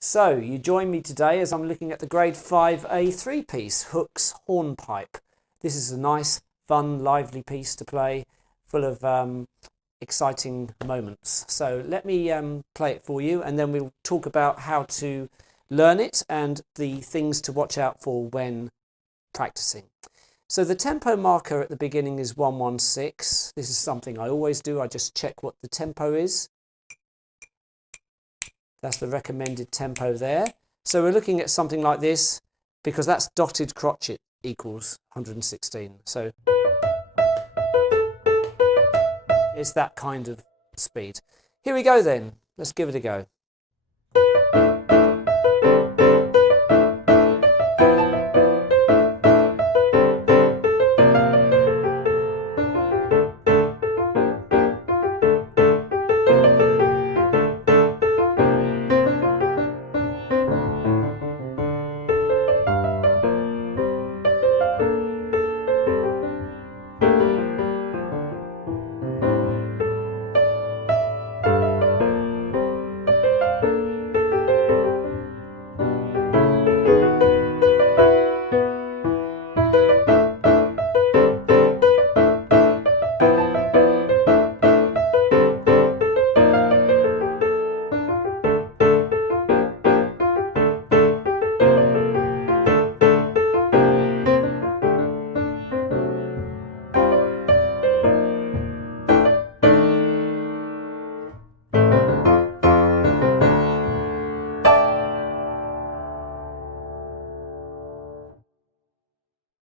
So you join me today as I'm looking at the grade 5A3 piece, Hook's Hornpipe. This is a nice, fun, lively piece to play, full of exciting moments. So let me play it for you, and then we'll talk about how to learn it and the things to watch out for when practicing. So the tempo marker at the beginning is 116. This is something I always do. I just check what the tempo is. That's the recommended tempo there. So we're looking at something like this because that's dotted crotchet equals 116. So it's that kind of speed. Here we go then. Let's give it a go.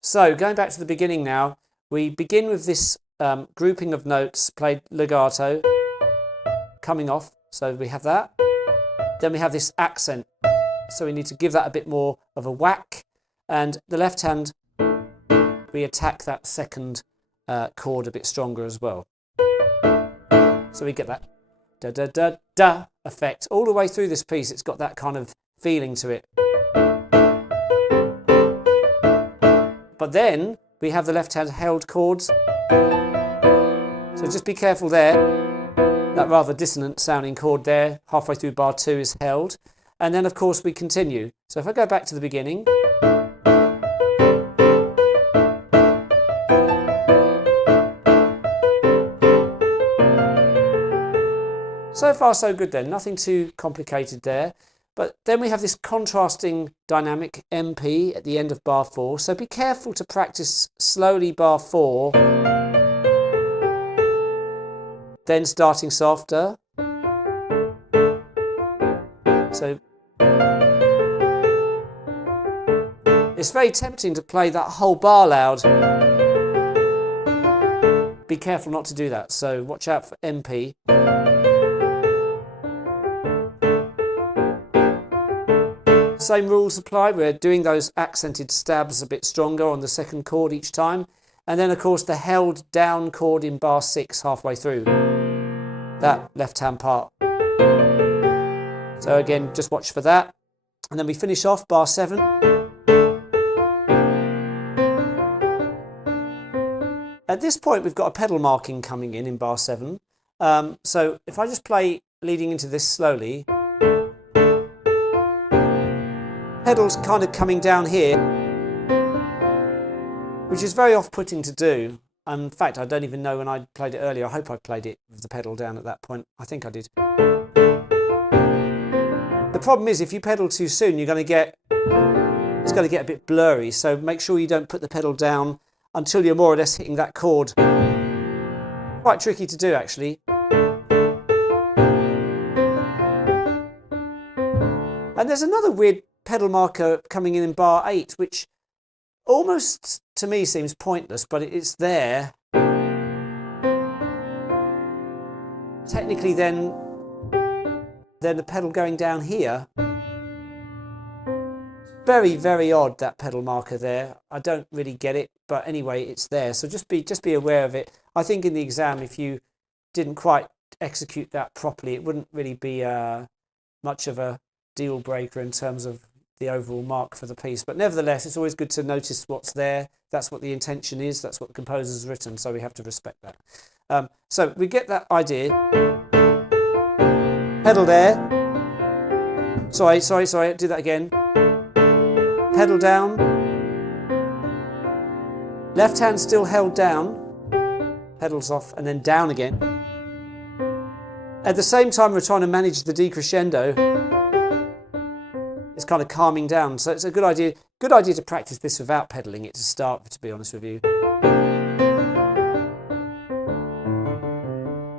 So going back to the beginning now, we begin with this grouping of notes played legato, coming off, so we have that. Then we have this accent, so we need to give that a bit more of a whack, and the left hand, we attack that second chord a bit stronger as well. So we get that da-da-da-da effect. All the way through this piece, it's got that kind of feeling to it. But then we have the left hand held chords. So just be careful there. That rather dissonant sounding chord there, halfway through bar 2 is held. And then of course we continue. So if I go back to the beginning. So far so good then, nothing too complicated there. But then we have this contrasting dynamic MP at the end of bar 4. So be careful to practice slowly bar 4, then starting softer. So it's very tempting to play that whole bar loud. Be careful not to do that. So watch out for MP. Same rules apply. We're doing those accented stabs a bit stronger on the second chord each time. And then, of course, the held down chord in bar 6 halfway through. That left-hand part. So again, just watch for that. And then we finish off bar 7. At this point, we've got a pedal marking coming in bar 7. So if I just play leading into this slowly, pedals kind of coming down here, which is very off-putting to do. In fact, I don't even know when I played it earlier. I hope I played it with the pedal down at that point. I think I did. The problem is if you pedal too soon, it's going to get a bit blurry. So make sure you don't put the pedal down until you're more or less hitting that chord. Quite tricky to do, actually. And there's another weird pedal marker coming in bar 8, which almost to me seems pointless, but it's there. Technically then the pedal going down here. Very, very odd, that pedal marker there. I don't really get it, but anyway, it's there. So just be aware of it. I think in the exam, if you didn't quite execute that properly, it wouldn't really be much of a deal breaker in terms of the overall mark for the piece. But nevertheless, it's always good to notice what's there. That's what the intention is. That's what the composer's written. So we have to respect that. So we get that idea. Pedal there. Sorry, do that again. Pedal down. Left hand still held down. Pedals off and then down again. At the same time, we're trying to manage the decrescendo. It's kind of calming down. So it's a good idea to practice this without pedaling it to start with, to be honest with you.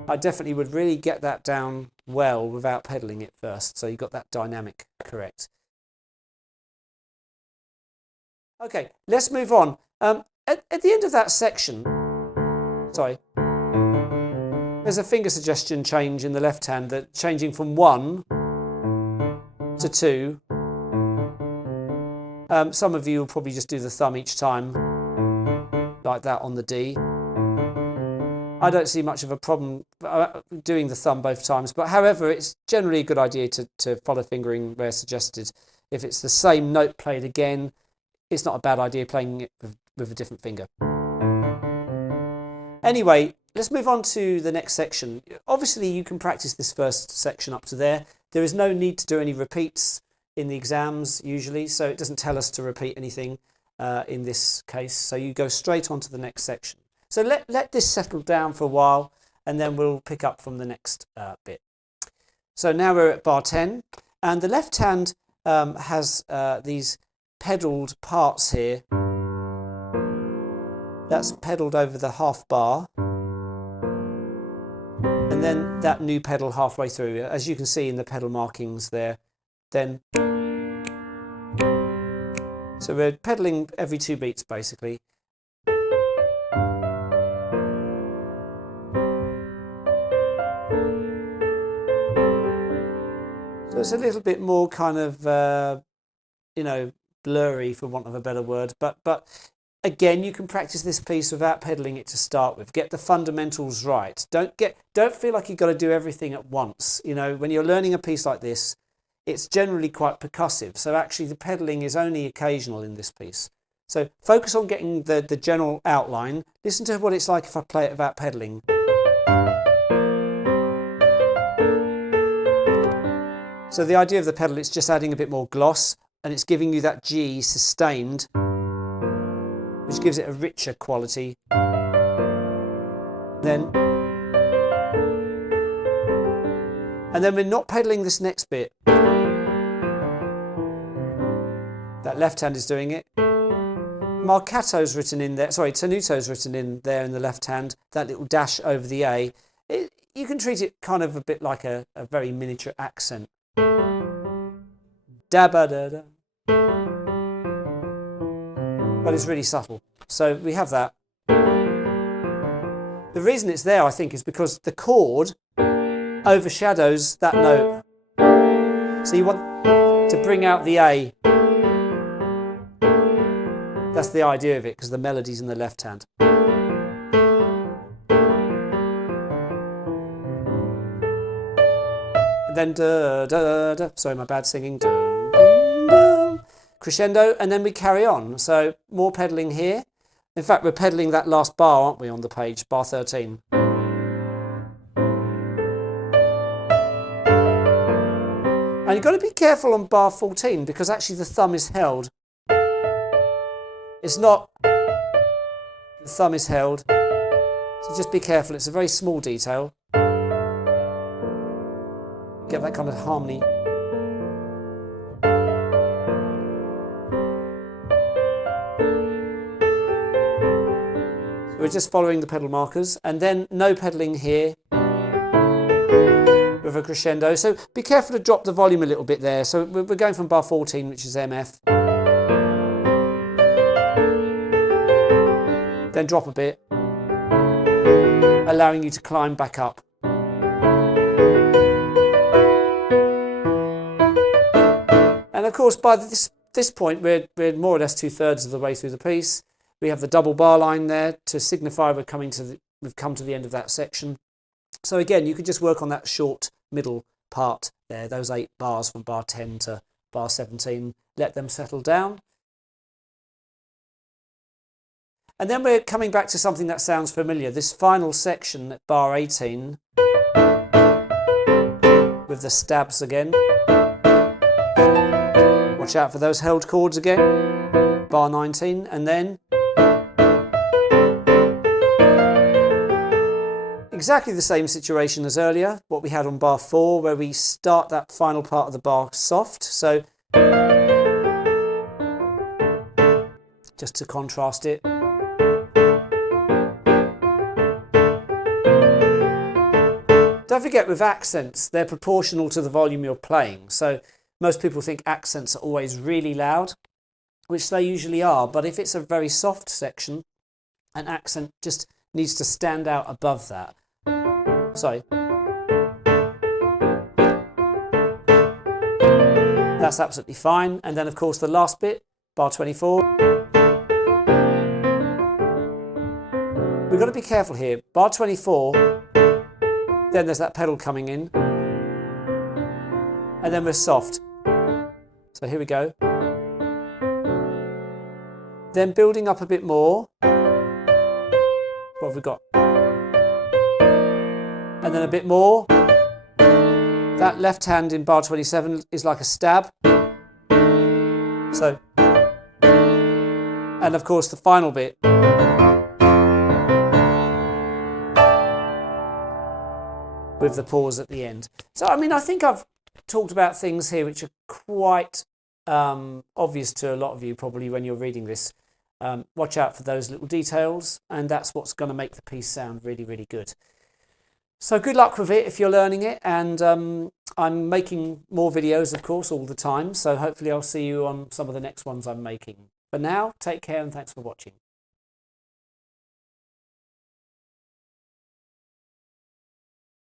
I definitely would really get that down well without pedaling it first. So you got that dynamic correct. Okay, let's move on. At the end of that section, sorry, there's a finger suggestion change in the left hand, that changing from 1 to 2. Some of you will probably just do the thumb each time, like that on the D. I don't see much of a problem doing the thumb both times, but however, it's generally a good idea to follow fingering where suggested. If it's the same note played again, it's not a bad idea playing it with a different finger. Anyway, let's move on to the next section. Obviously, you can practice this first section up to there. There is no need to do any repeats in the exams usually, so it doesn't tell us to repeat anything in this case. So you go straight on to the next section. So let this settle down for a while, and then we'll pick up from the next bit. So now we're at bar 10, and the left hand has these pedalled parts here. That's pedalled over the half bar, and then that new pedal halfway through, as you can see in the pedal markings there. Then, so we're pedaling every 2 beats basically. So it's a little bit more kind of, you know, blurry for want of a better word, but again, you can practice this piece without pedaling it to start with. Get the fundamentals right. Don't feel like you've got to do everything at once. You know, when you're learning a piece like this, it's generally quite percussive. So actually the pedaling is only occasional in this piece. So focus on getting the general outline. Listen to what it's like if I play it without pedaling. So the idea of the pedal, it's just adding a bit more gloss, and it's giving you that G sustained, which gives it a richer quality. And then we're not pedaling this next bit. That left hand is doing it. Marcato's written in there, sorry, tenuto's written in there in the left hand, that little dash over the A. You can treat it kind of a bit like a very miniature accent. Da ba da da. But it's really subtle. So we have that. The reason it's there, I think, is because the chord overshadows that note. So you want to bring out the A. That's the idea of it, because the melody's in the left hand. And then da, da, da. Sorry, my bad singing. Da, da, da. Crescendo, and then we carry on. So more pedaling here. In fact, we're pedaling that last bar, aren't we, on the page, bar 13. And you've got to be careful on bar 14, because actually the thumb is held. It's not, the thumb is held. So just be careful, it's a very small detail. Get that kind of harmony. So we're just following the pedal markers, and then no pedaling here with a crescendo. So be careful to drop the volume a little bit there. So we're going from bar 14, which is MF. Then drop a bit, allowing you to climb back up. And of course, by this point, we're more or less 2/3 of the way through the piece. We have the double bar line there to signify we've come to the end of that section. So again, you could just work on that short middle part there, those 8 bars from bar 10 to bar 17. Let them settle down. And then we're coming back to something that sounds familiar. This final section at bar 18 with the stabs again. Watch out for those held chords again. Bar 19, and then exactly the same situation as earlier, what we had on bar 4, where we start that final part of the bar soft. So just to contrast it. Don't forget, with accents, they're proportional to the volume you're playing. So most people think accents are always really loud, which they usually are. But if it's a very soft section, an accent just needs to stand out above that. Sorry. That's absolutely fine. And then, of course, the last bit, bar 24. We've got to be careful here. Bar 24. Then there's that pedal coming in, and then we're soft. So here we go. Then building up a bit more. What have we got? And then a bit more. That left hand in bar 27 is like a stab. So, and of course the final bit. With the pause at the end. So, I mean, I think I've talked about things here which are quite obvious to a lot of you probably when you're reading this. Watch out for those little details, and that's what's going to make the piece sound really, really good. So good luck with it if you're learning it, and I'm making more videos, of course, all the time, so hopefully I'll see you on some of the next ones I'm making. For now, take care and thanks for watching.